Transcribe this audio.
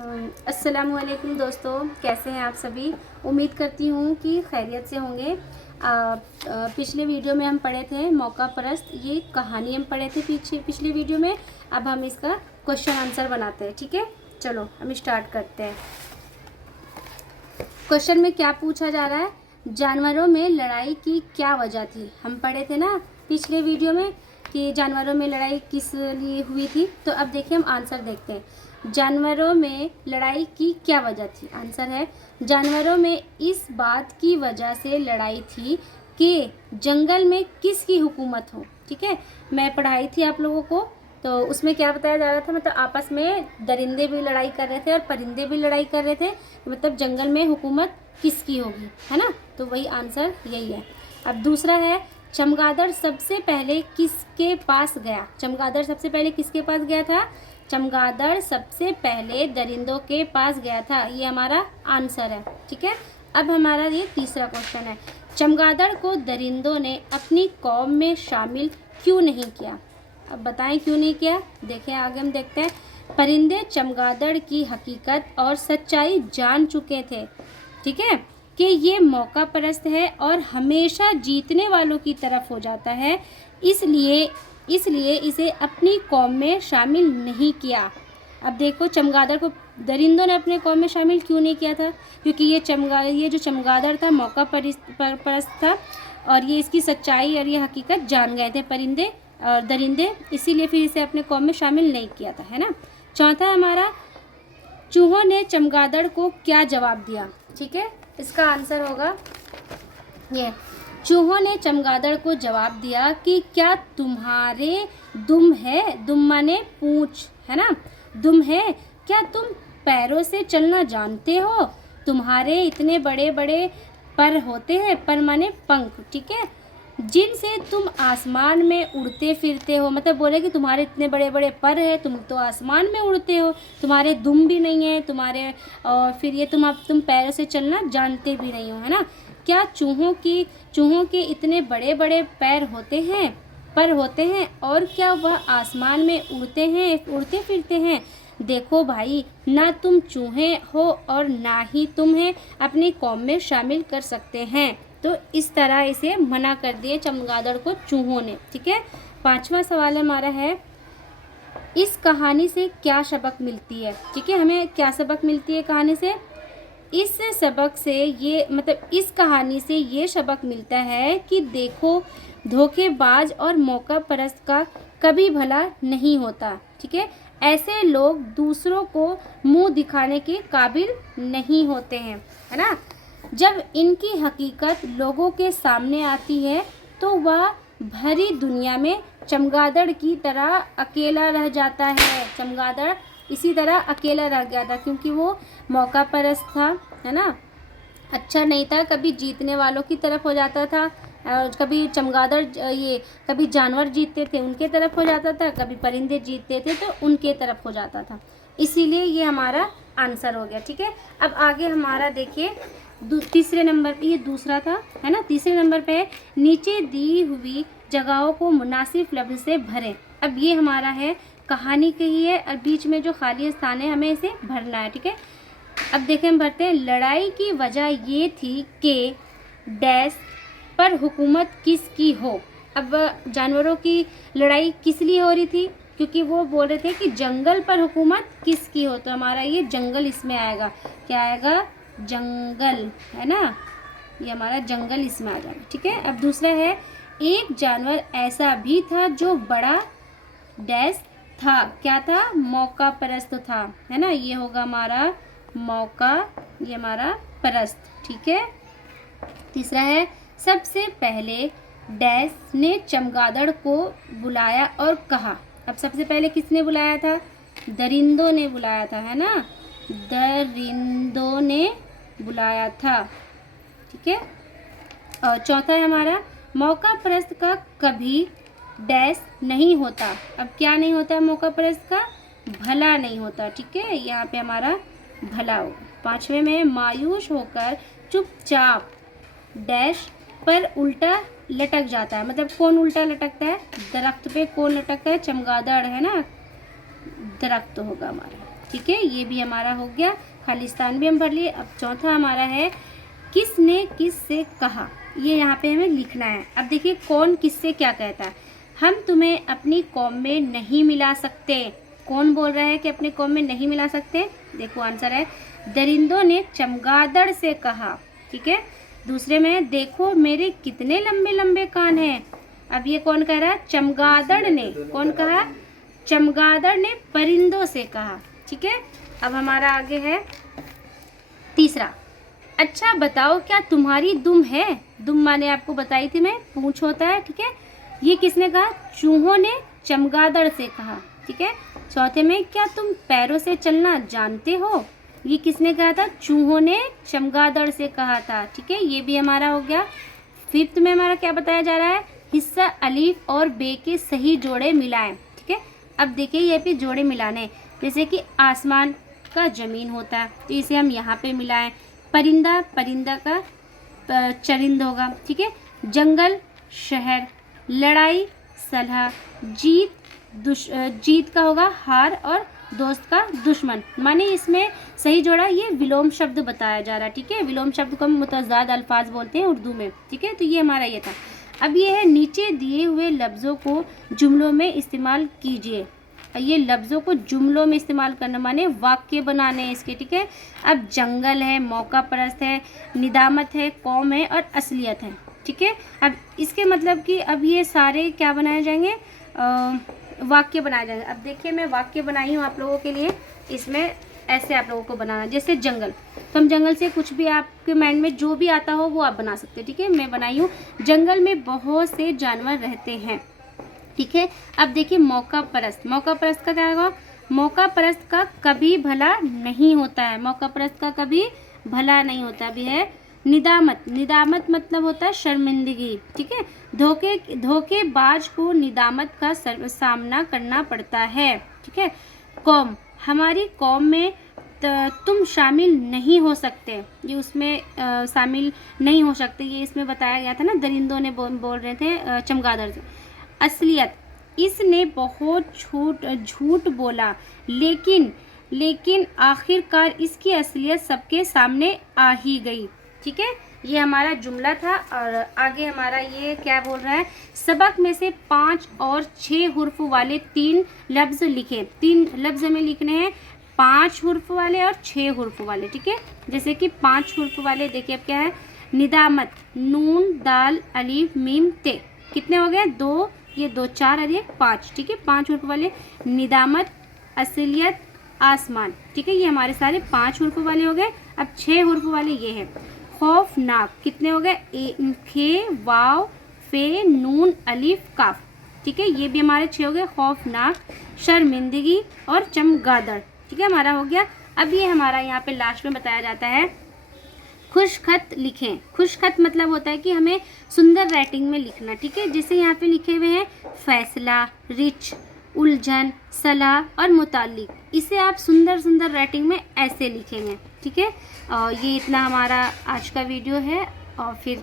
अस्सलामुअलैकुम दोस्तों, कैसे हैं आप सभी। उम्मीद करती हूँ कि खैरियत से होंगे। पिछले वीडियो में हम पढ़े थे मौका परस्त, ये कहानी हम पढ़े थे पिछले वीडियो में। अब हम इसका क्वेश्चन आंसर बनाते हैं, ठीक है। चलो हम स्टार्ट करते हैं। क्वेश्चन में क्या पूछा जा रहा है, जानवरों में लड़ाई की क्या वजह थी। हम पढ़े थे ना पिछले वीडियो में कि जानवरों में लड़ाई किस लिए हुई थी। तो अब देखिए हम आंसर देखते हैं। जानवरों में लड़ाई की क्या वजह थी। आंसर है जानवरों में इस बात की वजह से लड़ाई थी कि जंगल में किसकी हुकूमत हो। ठीक है, मैं पढ़ाई थी आप लोगों को, तो उसमें क्या बताया जा रहा था, मतलब आपस में दरिंदे भी लड़ाई कर रहे थे और परिंदे भी लड़ाई कर रहे थे। मतलब जंगल में हुकूमत किसकी होगी, है ना। तो वही आंसर यही है। अब दूसरा है, चमगादड़ सबसे पहले किसके पास गया। चमगादड़ सबसे पहले किसके पास गया था। चमगादड़ सबसे पहले दरिंदों के पास गया था, ये हमारा आंसर है। ठीक है, अब हमारा ये तीसरा क्वेश्चन है, चमगादड़ को दरिंदों ने अपनी कौम में शामिल क्यों नहीं किया। अब बताएं क्यों नहीं किया। देखें आगे हम देखते हैं। परिंदे चमगादड़ की हकीकत और सच्चाई जान चुके थे, ठीक है, कि ये मौका परस्त है और हमेशा जीतने वालों की तरफ हो जाता है, इसलिए इसे अपनी कौम में शामिल नहीं किया। अब देखो चमगादड़ को दरिंदों ने अपने कौम में शामिल क्यों नहीं किया था, क्योंकि ये जो चमगादड़ था मौका परस्त था और ये इसकी सच्चाई और ये हकीकत जान गए थे परिंदे और दरिंदे, इसीलिए फिर इसे अपने कौम में शामिल नहीं किया था, है ना। चौथा हमारा, चूहों ने चमगादड़ को क्या जवाब दिया। ठीक है, इसका आंसर होगा ये, चूहों ने चमगादड़ को जवाब दिया कि क्या तुम्हारे दुम है, दुम माने पूंछ, है ना, दुम है, क्या तुम पैरों से चलना जानते हो। तुम्हारे इतने बड़े बड़े पर होते हैं, पर माने पंख, ठीक है, जिनसे तुम आसमान में उड़ते फिरते हो। मतलब बोले कि तुम्हारे इतने बड़े बड़े पर है, तुम तो आसमान में उड़ते हो, तुम्हारे दुम भी नहीं है तुम्हारे, और फिर ये तुम पैरों से चलना जानते भी नहीं हो, है ना। क्या चूहों के इतने बड़े बड़े पैर होते हैं, पर होते हैं, और क्या वह आसमान में उड़ते फिरते हैं। देखो भाई, ना तुम चूहे हो और ना ही तुम्हें अपनी कौम में शामिल कर सकते हैं। तो इस तरह इसे मना कर दिए चमगादड़ को चूहों ने। ठीक है, पांचवा सवाल हमारा है, इस कहानी से क्या सबक मिलती है। ठीक है, हमें क्या सबक मिलती है कहानी से। इस सबक से ये, मतलब इस कहानी से ये सबक मिलता है कि देखो, धोखेबाज और मौका परस्त का कभी भला नहीं होता। ठीक है, ऐसे लोग दूसरों को मुंह दिखाने के काबिल नहीं होते हैं, है ना। जब इनकी हकीकत लोगों के सामने आती है तो वह भरी दुनिया में चमगादड़ की तरह अकेला रह जाता है। चमगादड़ इसी तरह अकेला रह गया था क्योंकि वो मौका परस्त था, है ना, अच्छा नहीं था, कभी जीतने वालों की तरफ हो जाता था, और कभी चमगादड़ कभी जानवर जीतते थे उनके तरफ हो जाता था, कभी परिंदे जीतते थे तो उनके तरफ हो जाता था, इसीलिए ये हमारा आंसर हो गया। ठीक है, अब आगे हमारा देखिए तीसरे नंबर पे, ये दूसरा था, है ना। तीसरे नंबर पे नीचे दी हुई जगहों को मुनासिब लफ्ज़ से भरें। अब ये हमारा है, कहानी कही है और बीच में जो खाली स्थान है हमें इसे भरना है। ठीक है, अब देखें हम भरते हैं। लड़ाई की वजह ये थी कि डैश पर हुकूमत किसकी हो। अब जानवरों की लड़ाई किस लिए हो रही थी, क्योंकि वो बोल रहे थे कि जंगल पर हुकूमत किसकी हो। तो हमारा ये जंगल इसमें आएगा, क्या आएगा, जंगल, है ना, ये हमारा जंगल इसमें आ जाएगा। ठीक है, अब दूसरा है, एक जानवर ऐसा भी था जो बड़ा डैश था, क्या था, मौका परस्त था, है ना, ये होगा हमारा मौका, ये हमारा परस्त। ठीक है, तीसरा है, सबसे पहले डैश ने चमगादड़ को बुलाया और कहा। अब सबसे पहले किसने बुलाया था, दरिंदों ने बुलाया था, है ना, दरिंदों ने बुलाया था। ठीक है, और चौथा है हमारा, मौका परस्त का कभी डैश नहीं होता। अब क्या नहीं होता है मौका परस्त का, भला नहीं होता। ठीक है, यहाँ पे हमारा भला होगा। पांचवें में, मायूस होकर चुपचाप डैश पर उल्टा लटक जाता है। मतलब कौन उल्टा लटकता है, दरख्त पे कौन लटकता है, चमगादड़, है ना, दरख्त होगा हमारा। ठीक है, ये भी हमारा हो गया, खालिस्तान भी हम भर लिए। अब चौथा हमारा है किसने किससे कहा, ये यहाँ पे हमें लिखना है। अब देखिए कौन किससे क्या कहता है। हम तुम्हें अपनी कौम में नहीं मिला सकते, कौन बोल रहा है कि अपनी कौम में नहीं मिला सकते? देखो आंसर है दरिंदों ने चमगादड़ से कहा। ठीक है, दूसरे में देखो मेरे कितने लंबे लंबे कान हैं। अब ये कौन कह रहा है? चमगादड़ ने। कौन कहा? चमगादड़ ने परिंदों से कहा। ठीक है, अब हमारा आगे है तीसरा, अच्छा बताओ क्या तुम्हारी दुम है? दुम माने आपको बताई थी मैं, पूंछ होता है। ठीक है, ये किसने कहा? चूहों ने चमगादड़ से कहा। ठीक है, चौथे में क्या तुम पैरों से चलना जानते हो? ये किसने कहा था? चूहों ने चमगादड़ से कहा था। ठीक है, ये भी हमारा हो गया। फिफ्थ में हमारा क्या बताया जा रहा है? हिस्सा अलीफ और बे के सही जोड़े मिलाएं। ठीक है, अब देखिए ये भी जोड़े मिलाने, जैसे कि आसमान का ज़मीन होता है तो इसे हम यहाँ पे मिलाएं। परिंदा, परिंदा का चरिंद होगा। ठीक है, जंगल शहर, लड़ाई सलाह, जीत का होगा हार और दोस्त का दुश्मन। माने इसमें सही जोड़ा ये विलोम शब्द बताया जा रहा है। ठीक है, विलोम शब्द को हम मुतज़ाद अल्फाज बोलते हैं उर्दू में। ठीक है, तो ये हमारा ये था। अब ये है नीचे दिए हुए लफ्ज़ों को जुमलों में इस्तेमाल कीजिए। ये लफ्ज़ों को जुमलों में इस्तेमाल करना माने वाक्य बनाने हैं इसके। ठीक है, अब जंगल है, मौका परस्त है, निदामत है, कौम है और असलियत है। ठीक है, अब इसके मतलब कि अब ये सारे क्या बनाए जाएंगे? वाक्य बनाए जाएंगे। अब देखिए मैं वाक्य बनाई हूँ आप लोगों के लिए, इसमें ऐसे आप लोगों को बनाना। जैसे जंगल, तो हम जंगल से कुछ भी आपके माइंड में जो भी आता हो वो आप बना सकते हैं। ठीक है, मैं बनाई हूँ जंगल में बहुत से जानवर रहते हैं। ठीक है, अब देखिए मौका परस्त, मौका परस्त का क्या होगा? मौका परस्त का कभी भला नहीं होता है, मौका परस्त का कभी भला नहीं होता। अभी है निदामत, निदामत मतलब होता है शर्मिंदगी। ठीक है, धोखेबाज को निदामत का सामना करना पड़ता है। ठीक है, कौम, हमारी कौम में तुम शामिल नहीं हो सकते, ये उसमें शामिल नहीं हो सकते, ये इसमें बताया गया था ना, दरिंदों ने बोल रहे थे चमगादड़ से। असलियत, इसने बहुत झूठ बोला लेकिन आखिरकार इसकी असलियत सबके सामने आ ही गई। ठीक है, ये हमारा जुमला था। और आगे हमारा ये क्या बोल रहा है? सबक में से 5 और 6 हुर्फ वाले 3 लफ्ज़ लिखें। 3 लफ्ज़ में लिखने हैं, 5 हुर्फ वाले और 6 हुर्फ वाले। ठीक है, जैसे कि 5 हुर्फ वाले देखिए अब क्या है? निदामत, नून दाल अलीफ मीम ते, कितने हो गए? 2, ये 2 4 और ये 5। ठीक है, 5 हुर्फ वाले। निदामत, असलियत, आसमान। ठीक है, ये हमारे सारे 5 हुर्फ वाले हो गए। अब 6 हुर्फ वाले ये है खौफनाक, कितने हो गए? खे वाव फे नून अलिफ काफ। ठीक है, ये भी हमारे 6 हो गए। खौफनाक, शर्मिंदगी और चमगादड़। ठीक है, हमारा हो गया। अब ये हमारा यहाँ पे लास्ट में बताया जाता है खुशखत लिखें। खुशखत मतलब होता है कि हमें सुंदर राइटिंग में लिखना। ठीक है, जैसे यहाँ पे लिखे हुए हैं फैसला, रिच, उलझन, सलाह और मुताल्लिक, इसे आप सुंदर सुंदर राइटिंग में ऐसे लिखेंगे। ठीक है, और ये इतना हमारा आज का वीडियो है और फिर